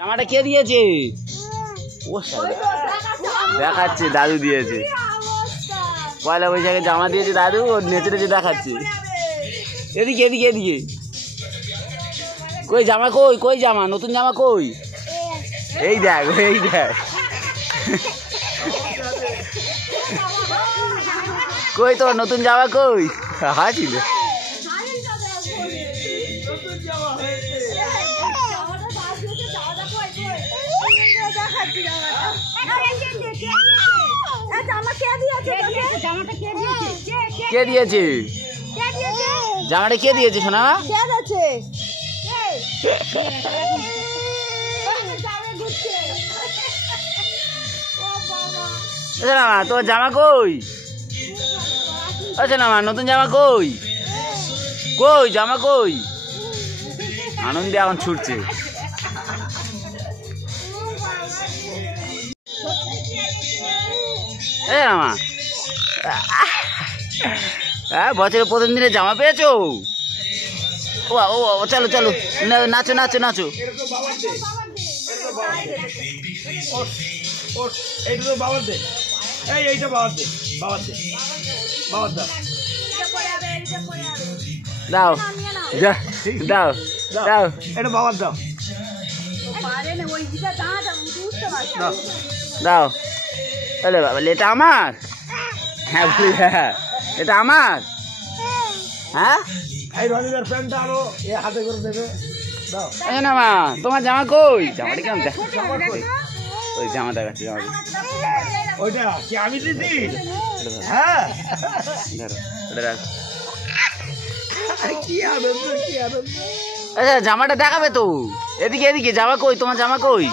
জামাটা কে দিয়েছে? ও দেখাচ্ছে দাদু দিয়েছে। পয়লা বৈশাখে জামা দিয়েছে দাদু, ও নেচে নেচে দেখাচ্ছে। এদিকে এদিকে এদিকে। কই জামা কই? কই জামা? নতুন জামা কই? এই দেখ এই দেখ। কই তোর নতুন জামা কই? হাসি দে। কে দিয়েছে জামাটা? কে দিয়েছে সোনা? তোর জামা কই? আচ্ছা না নতুন জামা কই? কই জামা কই? আনন্দে এখন ছুটছে। বছরের প্রথম দিনে জামা পেয়েছো? ও চলো চলো নাচো নাচো নাচো। দাও দাও দাও এটা বাবার দাও দাও। তাহলে বাবা এটা আমার? হ্যাঁ বলি হ্যাঁ এটা আমার। হ্যাঁ এই রনিদার প্যান্টটা আরো হাতে করে দেবে। দাও না মা তোমার জামা কই? জামাটা কেমন দেখ? ওই জামা দেখাচ্ছে জামা। ওইটা কি আমি দিদি? হ্যাঁ ধরো ওটা রাখ। কি আনন্দ কি আনন্দ। আচ্ছা জামাটা দেখাবে তো। এদিকে এদিকে জামা কই? তোমার জামা কই?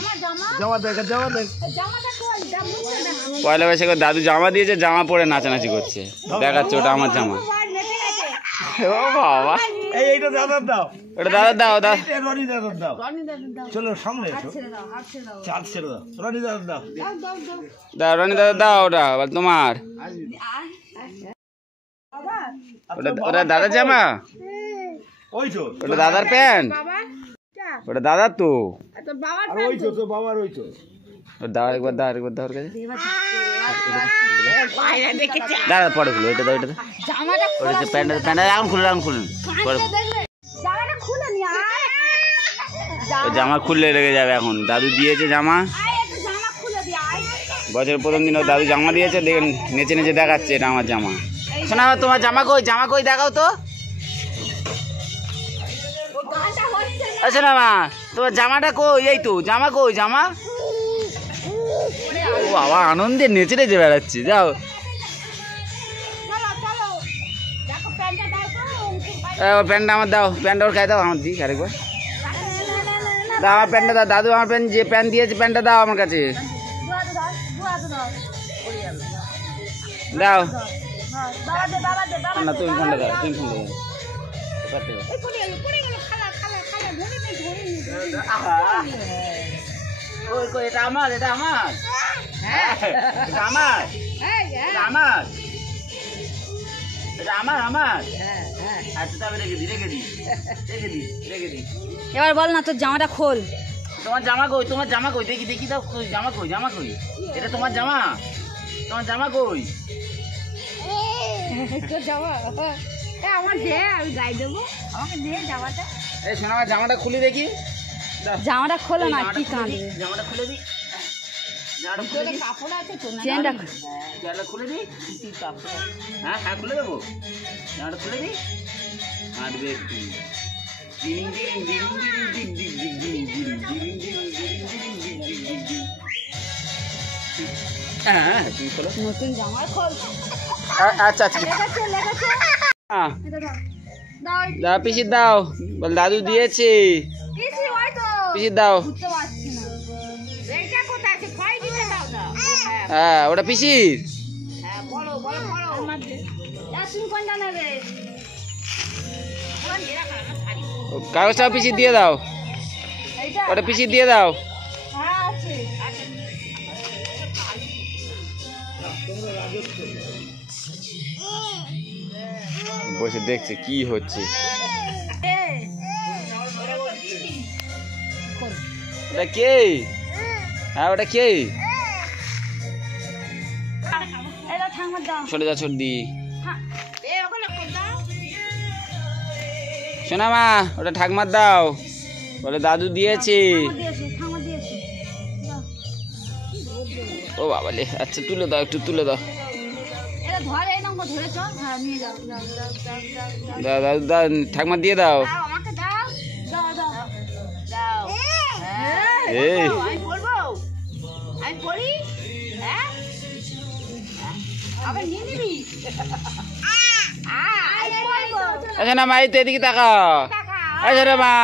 জামা দেখা জামা দেখ। পয়লা বৈশাখে দাদু জামা দিয়েছে, জামা পরে নাচানাচি করছে, দেখাচ্ছে ওটা আমার জামা। ও বাবা এইটা দাদার দাও, ওটা দাদার দাও, রনি দাদার দাও। চলো সামনে এসো, চাল ছেড়ে দাও। রনি দাদার দাও, দাও রনি দাদার দাও। ওটা তোমার, ওটা দাদার জামা। ওই তো ওটা দাদার প্যান্ট, ওটা দাদার তো। ওই তো তো বাবার, ওই তো দাও। একবার দাও, একবার দাও কাছে দাদা। পরে খুলো ওইটা দাও, ওইটা দাও। ওটা প্যান্ট প্যান্ট এখন খুলে, এখন খুলুন। জামা খুললে লেগে যাবে। এখন দাদু দিয়েছে জামা, বছরের প্রথম দিন দাদু জামা দিয়েছে। দেখেন নেচে নেচে দেখাচ্ছে এটা আমার জামা। শোনা তোমার জামা কই? জামা কই দেখাও তো। আচ্ছা না মা তোমার জামাটা কই? এই তো জামা কই? জামা ও বাবা আনন্দে নেচে নেচে বেড়াচ্ছি। যাও প্যান্টটা আমার দাও, প্যান্টটা ওর খাই দাও। আমার দিক আরেকবার দাও, আমার প্যান্টটা দাও। দাদু আমার প্যান্ট, যে প্যান্ট দিয়েছে প্যান্টটা দাও আমার কাছে। দাও না তুমি ফোনটা দাও, তুমি ফোনটা দাও। এটা আমার, এটা আমার, এটা আমার, এটা আমার, এটা আমার, আমার। আচ্ছা তবে রেখে দি, রেখে দি, রেখে দি, রেখে দি। এবার বল না তোর জামাটা খোল। তোমার জামা কই? তোমার জামা কই? দেখি দেখি দাও। জামা কই? জামা কই? এটা তোমার জামা? তোমার জামা কই? আমার দে, আমি গায়ে দেবো। আমাকে দে জামাটা। এই শোনো আমার জামাটা খুলে দেখি। জামাটা খোলো না, কি কাঁদবে। জামাটা খুলে দি, জামাটা খুলে দি। কাপড় আছে তো না? জামাটা খুলে দি। হ্যাঁ হ্যাঁ খুলে দেবো। জামাটা খুলে দি। কাঁদবে একটু। হ্যাঁ তুমি খোলো। নতুন জামা খোল। আচ্ছা আচ্ছা দাও, পিসির দাও। বল দাদু দিয়েছে, পিসির দাও। হ্যাঁ ওটা পিসির। কাগজটা পিসির দিয়ে দাও, ওটা পিসির দিয়ে দাও। বসে দেখছে কি হচ্ছে। ওটা কে? হ্যাঁ ওটা কে? চলে যা সর্দি। শোনা মা, ওটা ঠাকমার দাও, বলে দাদু দিয়েছে। ও বাবালে, আচ্ছা তুলে দাও, একটু তুলে দাও। দাও দাদু দাও, ঠাকমা দিয়ে দাও। এই আচ্ছা না মা, এই তো এদিকে তাকাও। আচ্ছা রে মা,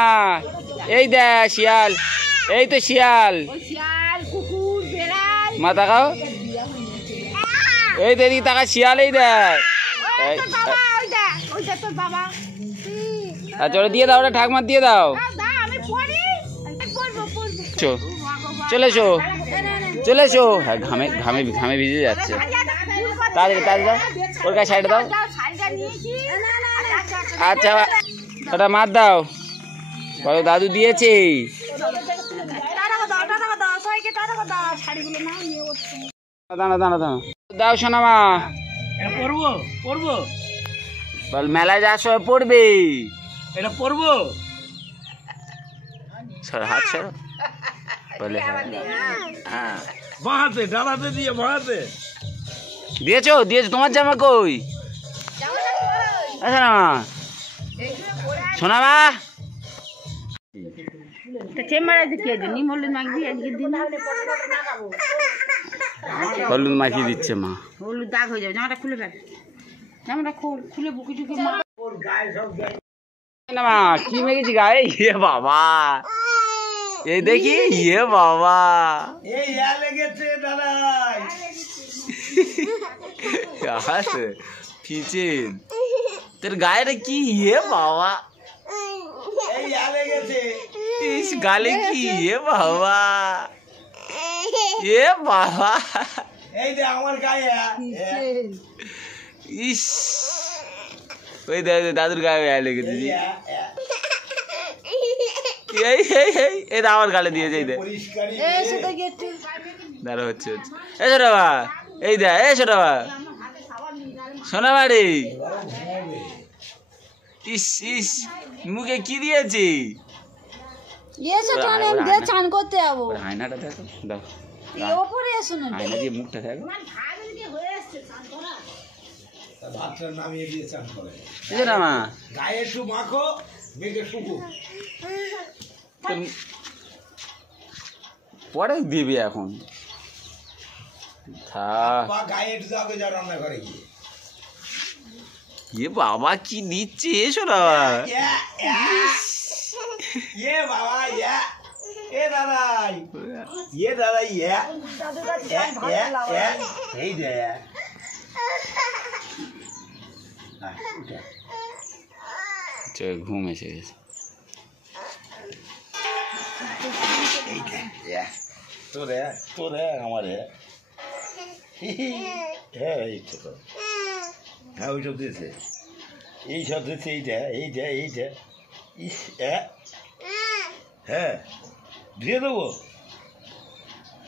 এই দেখ শিয়াল, এই তো শিয়াল। মা তাকাও, এই তো এদিকে তাকা, শিয়াল এই দেখ। আচ্ছা ওটা দিয়ে দাও, ওটা ঠাকমার দিয়ে দাও। চলে এসো, চলে এসো। হ্যাঁ ঘামে ঘামে ঘামে ভিজে যাচ্ছে। তাড়াতাড়ি তাড়াতাড়ি দাও, ওর কাছে সাইডে দাও। আচ্ছা ওটা মার দাও, বলো দাদু দিয়েছে। দাঁড়া দাঁড়া দাঁড়া, দাও শোনা মা। পড়বো পড়বো, বল মেলায় যাওয়ার সময় পড়বে। এটা পড়বো। সর হাত সর, বলে হ্যাঁ। বাঁহাতে ডানাতে দিয়ে বাঁহাতে দিয়েছো দিয়েছো, তোমার জামা কই? আচ্ছা না মা, শোনা মা। হলুদ মাখিয়ে দিচ্ছে মা। হলুদ দাগ হয়ে যাবে, জামাটা খুলে ফেল, জামাটা খুলে বুকি টুকি না মা, কি মেখেছি গায়ে? ইয়ে বাবা, এই দেখি, ইয়ে বাবা, এই লেগেছে দাদাই। পিছেন তোর গায়ে কি? ইয়ে বাবা, এই লেগেছে। ইস গালে কি? ইয়ে বাবা, এ বাবা, এই যে আমার গায়ে। ইস ওই দাদুর গায়ে লেগেছে। এই এই এই এটা আমার গালে দিয়েছে। এই দে দাঁড়া, হচ্ছে হচ্ছে। এই ছোটা বা, এই দে, এই ছোটা বা, শোনা বাড়ি। ইস ইস, মুখে কি দিয়েছে? চান করতে যাবো। আয়নাটা দেখো, দাও আয়না দিয়ে মুখটা দেখো। ভাতটা নামিয়ে দিয়ে চান করে। বুঝছো না মা, গায়ে একটু মাখো, মেখে শুকো। পরে দিবি এখন। বা গায়ে একটু যাবে, যা রান্না করে গিয়ে। এ বাবা কি দিচ্ছে? এসো না এ বাবা, এ দাদাই, এ দাদাই, এই দে। ঘুম এসে গেছে। তোরে তোরে আমারে, হ্যাঁ এই তো, হ্যাঁ ওইসব দিয়েছে, এইসব দিয়েছে, এইটা এইটা এইটা। ইস, হ্যাঁ ধুয়ে দেবো,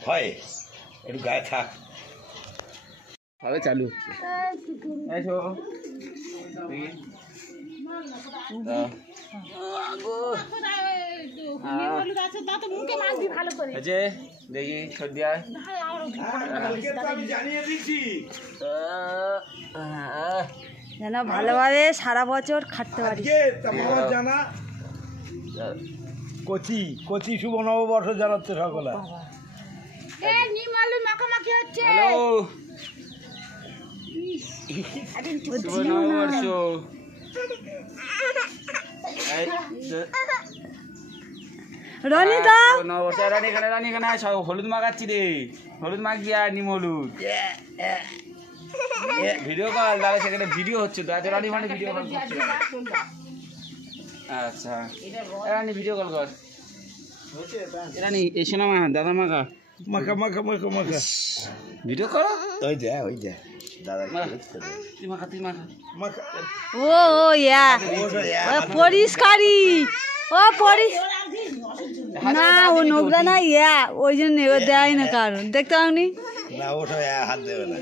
হয় একটু গায়ে থাক। ভাবে চালু হচ্ছে। এসো দেখি সর্দি হয়। আমি জানিয়ে দিচ্ছি, যেন ভালোভাবে সারা বছর খাটতে পারি। তোমার জানা কচি কচি শুভ নববর্ষ জানাচ্ছে সকলে। মাখামাখি হচ্ছে। হ্যালো, শুভ নববর্ষ। রনি দাও, নববর্ষ। রানী এখানে, রানী এখানে, হলুদ মাখাচ্ছি রে, হলুদ মাখবি আর নিম হলুদ। ভিডিও কল, দাদা সেখানে ভিডিও হচ্ছে তো। আচ্ছা রানী মানে ভিডিও কল করছে। আচ্ছা রানী ভিডিও কল কর। রানী এসো না মা, দাদা মাখা। মাখা মাখা মাখা মাখা ভিডিও করো ওই যে দাদা তুই মাখা মাখা ও ইয়া পরিষ্কারই ও না ও নোংরা না ইয়া ওই জন্য দেয় না কারণ দেখতে পাওনি না ওটা হাত দেবে না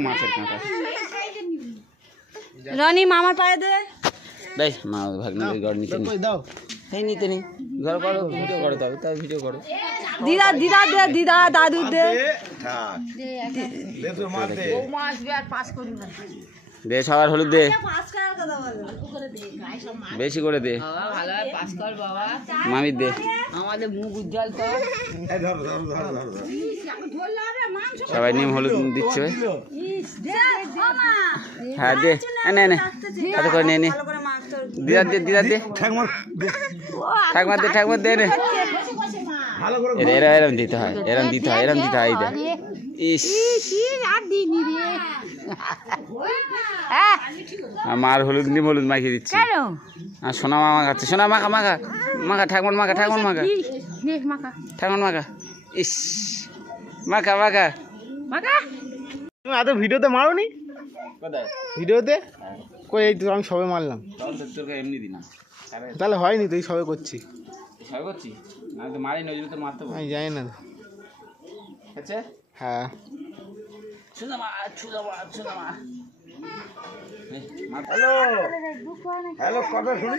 মাছের কাঁটা রনি মামার পায়ে দে দেখ মা ভাগ্নে ঘর নিতে দাও এই নিতে নি ঘর করো ভিডিও করো তবে তার ভিডিও করো দিদা দে দিদা দাদু দে দে সবার হলুদ দে বেশি করে দে মামির দে আমাদের মুখ উজ্জ্বল কর সবাই নিম হলুদ দিচ্ছে হ্যাঁ দে নে হাতে করে নে দিদা দে ঠাকুমার দে নে এরম দিতে হয় এই দে ইস মার হলুদ নিম হলুদ মাখিয়ে দিচ্ছি আর সোনা মামা খাচ্ছে সোনা মাখা ঠাকুমার মাখা ইস মাখা এত ভিডিওতে মারোনি কোথায় ভিডিওতে কই এই তো আমি সবে মারলাম তোর এমনি দিনা তাহলে হয়নি তো এই সবে করছি সবাই করছি আমি তো মারি নজরুল তো মারতে আমি জানি না আচ্ছা হ্যাঁ হ্যালো কথা শুনি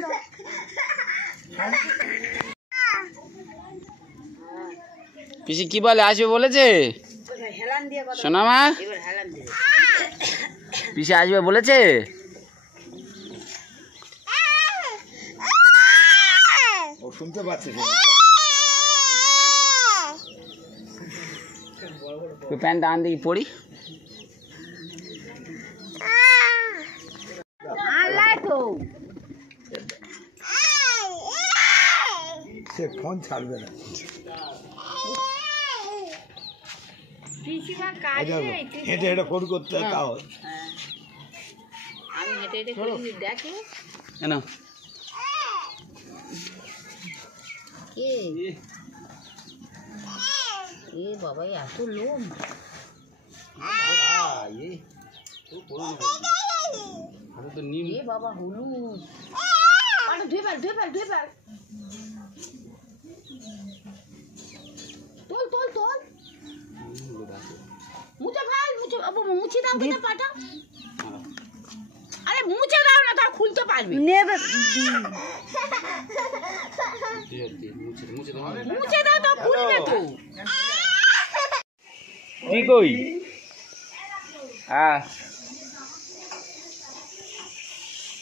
পিসি কি বলে আসবে বলেছে শোনা মা পিসি আসবে বলেছে ও শুনতে পাচ্ছে প্যান্টটা আন দেখি পড়ি সে ফোন ছাড়বে না হেঁটে হেঁটে ফোন করতে তাও আমি হেঁটে দেখি কেন এ বাবা এত লোম তো নিম এ বাবা হলুদ ধুয়ে ফেল তোল মুছে দাও কিনা পাটা আরে মুছে দাও না তা খুলতে পারবি নেবে মুছে দাও তো খুলবে তো কি কই হ্যাঁ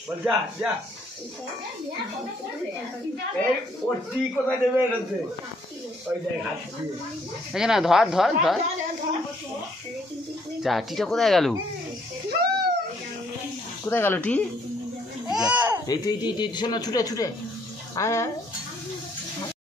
বল যা এই ওর টি কোথায় দেবে এটাতে ওই দেখ হাত দিয়ে না ধর যা টিটা কোথায় গেল টি এই শোনো ছুটে আয়